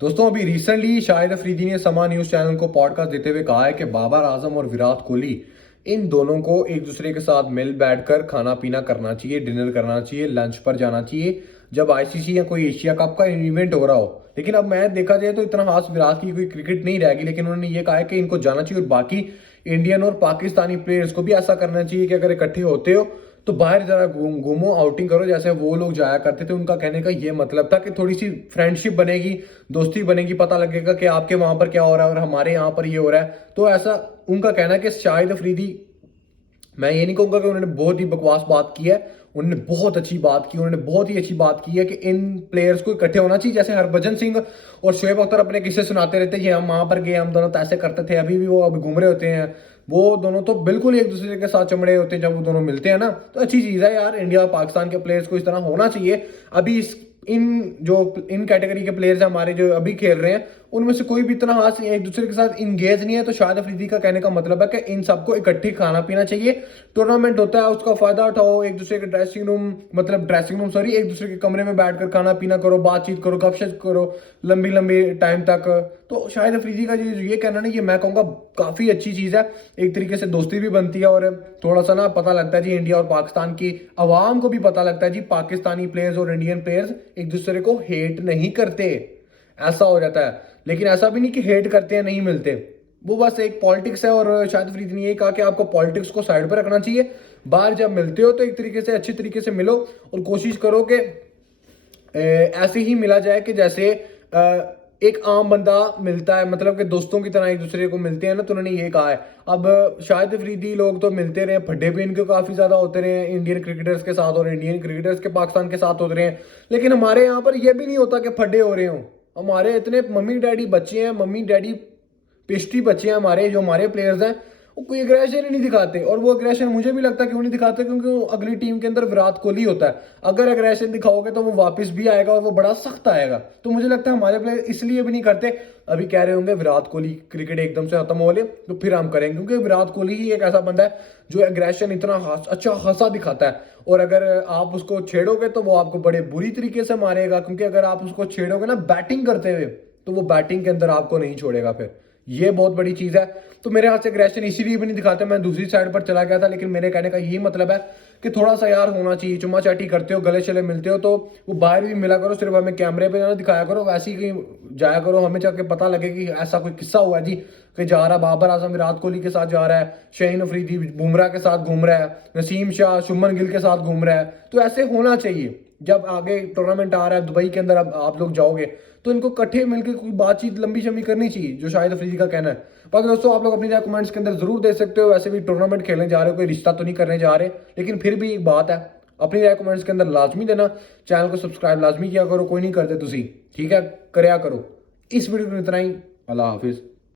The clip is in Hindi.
दोस्तों अभी रिसेंटली शाहिद अफरीदी ने समा न्यूज चैनल को पॉडकास्ट देते हुए कहा है कि बाबर आजम और विराट कोहली इन दोनों को एक दूसरे के साथ मिल बैठकर खाना पीना करना चाहिए, डिनर करना चाहिए, लंच पर जाना चाहिए जब आईसीसी या कोई एशिया कप का इवेंट हो रहा हो। लेकिन अब मैच देखा जाए तो इतना खास विराट की कोई क्रिकेट नहीं रहेगी, लेकिन उन्होंने ये कहा है कि इनको जाना चाहिए और बाकी इंडियन और पाकिस्तानी प्लेयर्स को भी ऐसा करना चाहिए कि अगर इकट्ठे होते हो तो बाहर जरा घूमो, आउटिंग करो जैसे वो लोग जाया करते थे। उनका कहने का ये मतलब था कि थोड़ी सी फ्रेंडशिप बनेगी, दोस्ती बनेगी, पता लगेगा कि आपके वहां पर क्या हो रहा है और हमारे यहाँ पर ये हो रहा है। तो ऐसा उनका कहना है कि शाहिद अफरीदी, मैं ये नहीं कहूंगा कि उन्होंने बहुत ही बकवास बात की है, उन्होंने बहुत अच्छी बात की, उन्होंने बहुत ही अच्छी बात की है कि इन प्लेयर्स को इकट्ठे होना चाहिए। जैसे हरभजन सिंह और शोएब अख्तर अपने किस्से सुनाते रहते हैं, हम वहां पर गए, हम दोनों तो ऐसे करते थे, अभी भी वो अभी घूम रहे होते हैं। वो दोनों तो बिल्कुल एक दूसरे के साथ चमड़े होते हैं जब वो दोनों मिलते हैं ना। तो अच्छी चीज है यार, इंडिया और पाकिस्तान के प्लेयर्स को इस तरह होना चाहिए। अभी इस इन कैटेगरी के प्लेयर्स हमारे जो अभी खेल रहे हैं उनमें से कोई भी इतना खास एक दूसरे के साथ इंगेज नहीं है। तो शाहिद अफरीदी का कहने का मतलब है कि इन सबको इकट्ठे खाना पीना चाहिए। टूर्नामेंट होता है उसका फायदा उठाओ, एक दूसरे के ड्रेसिंग रूम सॉरी, एक दूसरे के कमरे में बैठकर खाना पीना करो, बातचीत करो, गपशप करो लंबी लंबी टाइम तक। तो शाहिद अफरीदी का ये कहना ना, ये मैं कहूँगा काफी अच्छी चीज है। एक तरीके से दोस्ती भी बनती है और थोड़ा सा ना पता लगता है जी, इंडिया और पाकिस्तान की आवाम को भी पता लगता है जी, पाकिस्तानी प्लेयर्स और इंडियन प्लेयर्स एक दूसरे को हेट नहीं करते। ऐसा हो जाता है, लेकिन ऐसा भी नहीं कि हेट करते हैं नहीं मिलते, वो बस एक पॉलिटिक्स है। और शाहिद अफरीदी ने ये कहा कि आपको पॉलिटिक्स को साइड पर रखना चाहिए, बाहर जब मिलते हो तो एक तरीके से अच्छी तरीके से मिलो और कोशिश करो कि ऐसे ही मिला जाए कि जैसे एक आम बंदा मिलता है, मतलब कि दोस्तों की तरह एक दूसरे को मिलते हैं ना। तो उन्होंने ये कहा है। अब शाहिद अफरीदी लोग तो मिलते रहे, फड्डे भी इनके काफी ज्यादा होते रहे इंडियन क्रिकेटर्स के साथ और इंडियन क्रिकेटर्स के पाकिस्तान के साथ होते रहे हैं। लेकिन हमारे यहाँ पर यह भी नहीं होता कि फड्डे हो रहे हों। हमारे इतने मम्मी डैडी बच्चे हैं, मम्मी डैडी पेस्ट्री बच्चे हैं हमारे, जो हमारे प्लेयर्स हैं, वो कोई एग्रेशन ही नहीं दिखाते। और वो एग्रेशन मुझे भी लगता है क्यों नहीं दिखाते, क्योंकि वो अगली टीम के अंदर विराट कोहली होता है। अगर एग्रेशन दिखाओगे तो वो वापस भी आएगा और वो बड़ा सख्त आएगा। तो मुझे लगता है हमारे प्लेयर इसलिए भी नहीं करते। अभी कह रहे होंगे विराट कोहली क्रिकेट एकदम से खत्म हो ले तो फिर हम करेंगे, क्योंकि विराट कोहली ही एक ऐसा बंदा है जो एग्रेशन इतना अच्छा खासा दिखाता है। और अगर आप उसको छेड़ोगे तो वो आपको बड़े बुरी तरीके से मारेगा, क्योंकि अगर आप उसको छेड़ोगे ना बैटिंग करते हुए तो वो बैटिंग के अंदर आपको नहीं छोड़ेगा। फिर ये बहुत बड़ी चीज है। तो मेरे हाथ से एग्रेशन इसीलिए भी नहीं दिखाते, मैं दूसरी साइड पर चला गया था। लेकिन मेरे कहने का यही मतलब है कि थोड़ा सा यार होना चाहिए, चुम्मा चाटी करते हो, गले शले मिलते हो तो वो बाहर भी मिला करो, सिर्फ हमें कैमरे पे ना दिखाया करो, वैसे ही कहीं जाया करो, हमें जाके पता लगे कि ऐसा कोई किस्सा हुआ है जी कि जा रहा बाबर आजम विराट कोहली के साथ जा रहा है, शाहीन अफरीदी बुमराह के साथ घूम रहा है, नसीम शाह शुभमन गिल के साथ घूम रहा है। तो ऐसे होना चाहिए। जब आगे टूर्नामेंट आ रहा है दुबई के अंदर, अब आप लोग जाओगे तो इनको इकट्ठे मिलकर कोई बातचीत लंबी शमी करनी चाहिए, जो शाहिद अफरीदी का कहना है। बाकी दोस्तों आप लोग अपनी राय कमेंट्स के अंदर जरूर दे सकते हो। वैसे भी टूर्नामेंट खेलने जा रहे हो, कोई रिश्ता तो नहीं करने जा रहे, लेकिन फिर भी एक बात है, अपनी राय कमेंट्स के अंदर लाजमी देना। चैनल को सब्सक्राइब लाजमी किया करो, कोई नहीं करते तुसी, ठीक है, करया करो। इस वीडियो को इतना ही, अल्लाह हाफिज।